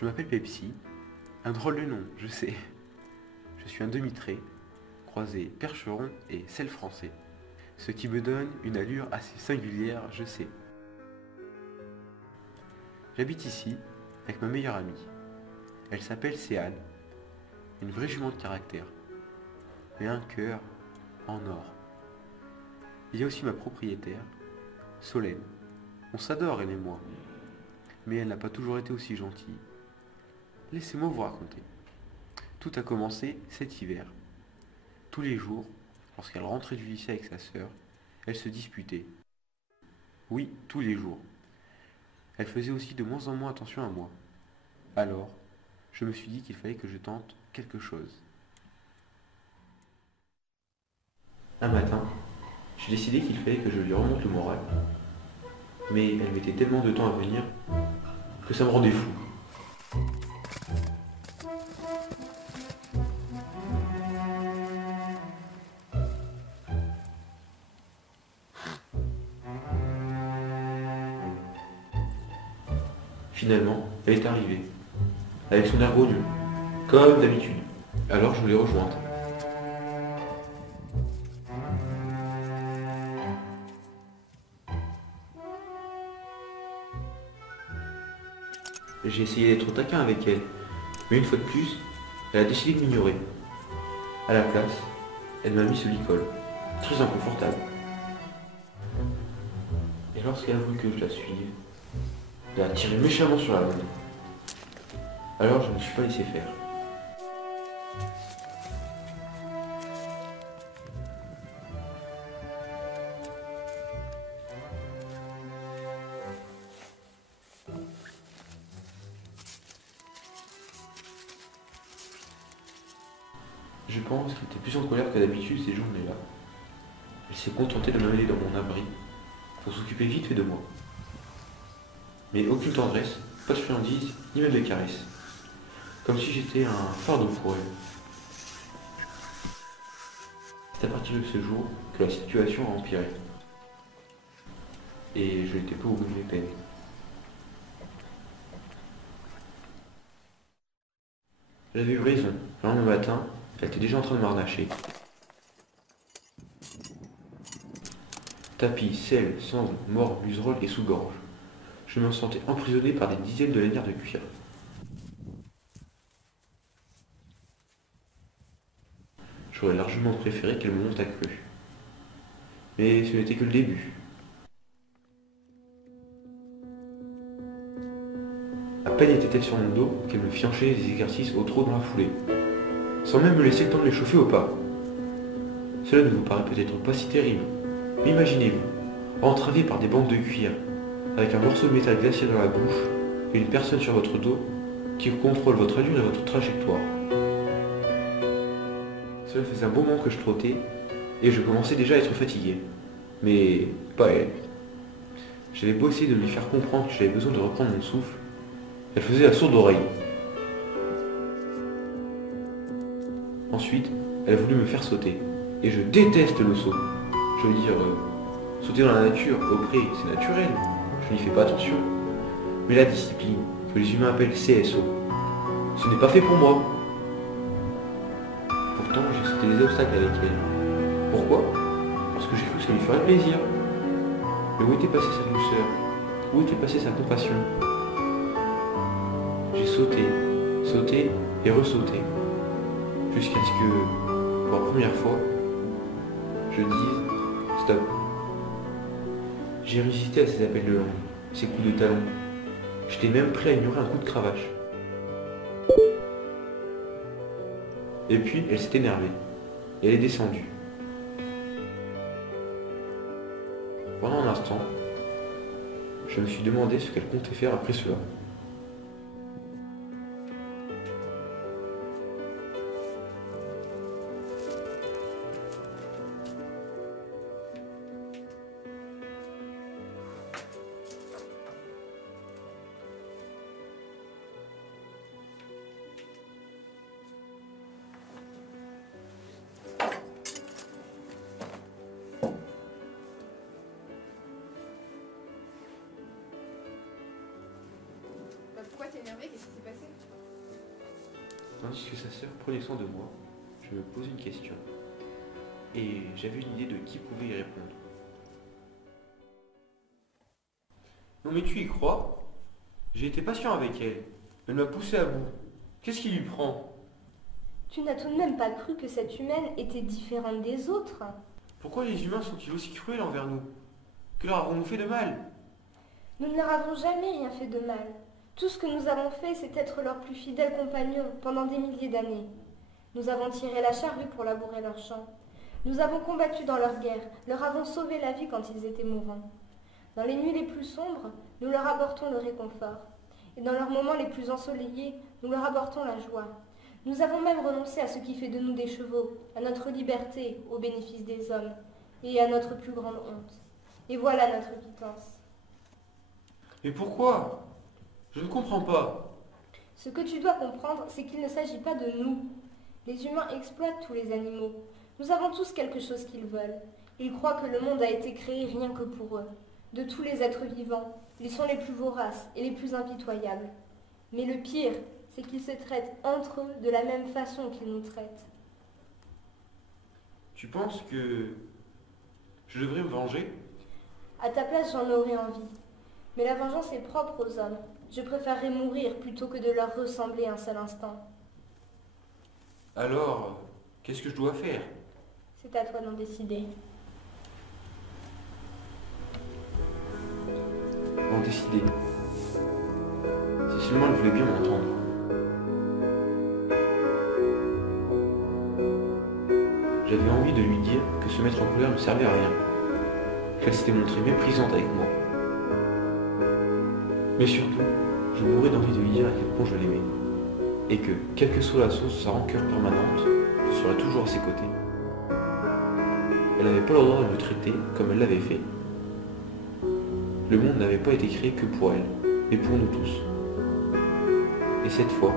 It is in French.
Je m'appelle Pepsi. Un drôle de nom, je sais. Je suis un demi-trait, croisé percheron et sel français. Ce qui me donne une allure assez singulière, je sais. J'habite ici avec ma meilleure amie. Elle s'appelle Céane, une vraie jument de caractère, mais un cœur en or. Il y a aussi ma propriétaire, Solène. On s'adore, elle et moi, mais elle n'a pas toujours été aussi gentille. Laissez-moi vous raconter. Tout a commencé cet hiver. Tous les jours, lorsqu'elle rentrait du lycée avec sa sœur, elle se disputait. Oui, tous les jours. Elle faisait aussi de moins en moins attention à moi. Alors, je me suis dit qu'il fallait que je tente quelque chose. Un matin, j'ai décidé qu'il fallait que je lui remonte le moral. Mais elle mettait tellement de temps à venir que ça me rendait fou. Finalement, elle est arrivée, avec son air grognon, comme d'habitude. Alors je l'ai rejointe. J'ai essayé d'être taquin avec elle, mais une fois de plus, elle a décidé de m'ignorer. À la place, elle m'a mis ce lit-colle, très inconfortable. Et lorsqu'elle a voulu que je la suive, elle a tiré méchamment sur la langue. Alors je ne me suis pas laissé faire. Je pense qu'elle était plus en colère que d'habitude ces journées-là. Elle s'est contentée de m'amener dans mon abri pour s'occuper vite fait de moi. Mais aucune tendresse, pas de friandises, ni même de caresses. Comme si j'étais un fardeau pour elle. C'est à partir de ce jour que la situation a empiré. Et je n'étais pas au bout de mes peines. J'avais eu raison. Le lendemain matin, elle était déjà en train de m'arnacher. Tapis, sel, cendre, mort, muserolle et sous-gorge. Je me sentais emprisonné par des dizaines de lanières de cuir. J'aurais largement préféré qu'elle me monte à cru. Mais ce n'était que le début. À peine était-elle sur mon dos qu'elle me fit enchaîner des exercices au trot dans la foulée, sans même me laisser le temps de l'échauffer au pas. Cela ne vous paraît peut-être pas si terrible, mais imaginez-vous, entravé par des bandes de cuir, avec un morceau de métal glacé dans la bouche, et une personne sur votre dos qui contrôle votre allure et votre trajectoire. Cela faisait un bon moment que je trottais, et je commençais déjà à être fatigué. Mais pas elle. J'avais beau essayer de lui faire comprendre que j'avais besoin de reprendre mon souffle, elle faisait la sourde oreille. Ensuite, elle a voulu me faire sauter. Et je déteste le saut. Je veux dire, sauter dans la nature, au pré, c'est naturel. Je n'y fais pas attention. Mais la discipline, que les humains appellent CSO, ce n'est pas fait pour moi. Pourtant, j'ai sauté des obstacles avec elle. Pourquoi? Parce que j'ai cru que ça lui ferait plaisir. Mais où était passée sa douceur? Où était passée sa compassion? J'ai sauté, sauté et ressauté. Jusqu'à ce que, pour la première fois, je dise stop. J'ai résisté à ces appels de langue, ces coups de talon. J'étais même prêt à ignorer un coup de cravache. Et puis, elle s'est énervée. Et elle est descendue. Pendant un instant, je me suis demandé ce qu'elle comptait faire après cela. Tandis que sa sœur prenait soin de moi, je me posais une question. Et j'avais une idée de qui pouvait y répondre. Non mais tu y crois? J'ai été patient avec elle. Elle m'a poussé à bout. Qu'est-ce qui lui prend? Tu n'as tout de même pas cru que cette humaine était différente des autres? Pourquoi les humains sont-ils aussi cruels envers nous? Que leur avons-nous fait de mal? Nous ne leur avons jamais rien fait de mal. Tout ce que nous avons fait, c'est être leurs plus fidèles compagnons pendant des milliers d'années. Nous avons tiré la charrue pour labourer leurs champs. Nous avons combattu dans leur guerre, leur avons sauvé la vie quand ils étaient mourants. Dans les nuits les plus sombres, nous leur apportons le réconfort. Et dans leurs moments les plus ensoleillés, nous leur apportons la joie. Nous avons même renoncé à ce qui fait de nous des chevaux, à notre liberté, au bénéfice des hommes, et à notre plus grande honte. Et voilà notre quittance. Mais pourquoi? Je ne comprends pas. Ce que tu dois comprendre, c'est qu'il ne s'agit pas de nous. Les humains exploitent tous les animaux. Nous avons tous quelque chose qu'ils veulent. Ils croient que le monde a été créé rien que pour eux. De tous les êtres vivants, ils sont les plus voraces et les plus impitoyables. Mais le pire, c'est qu'ils se traitent entre eux de la même façon qu'ils nous traitent. Tu penses que je devrais me venger? À ta place, j'en aurais envie. Mais la vengeance est propre aux hommes. Je préférerais mourir plutôt que de leur ressembler un seul instant. Alors, qu'est-ce que je dois faire? C'est à toi d'en décider. En décider. Si seulement elle voulait bien m'entendre. J'avais envie de lui dire que se mettre en colère ne servait à rien, qu'elle s'était montrée méprisante avec moi. Mais surtout, je mourais d'envie de lui dire à quel point je l'aimais, et que, quelle que soit la source de sa rancœur permanente, je serais toujours à ses côtés. Elle n'avait pas le droit de me traiter comme elle l'avait fait. Le monde n'avait pas été créé que pour elle, mais pour nous tous. Et cette fois,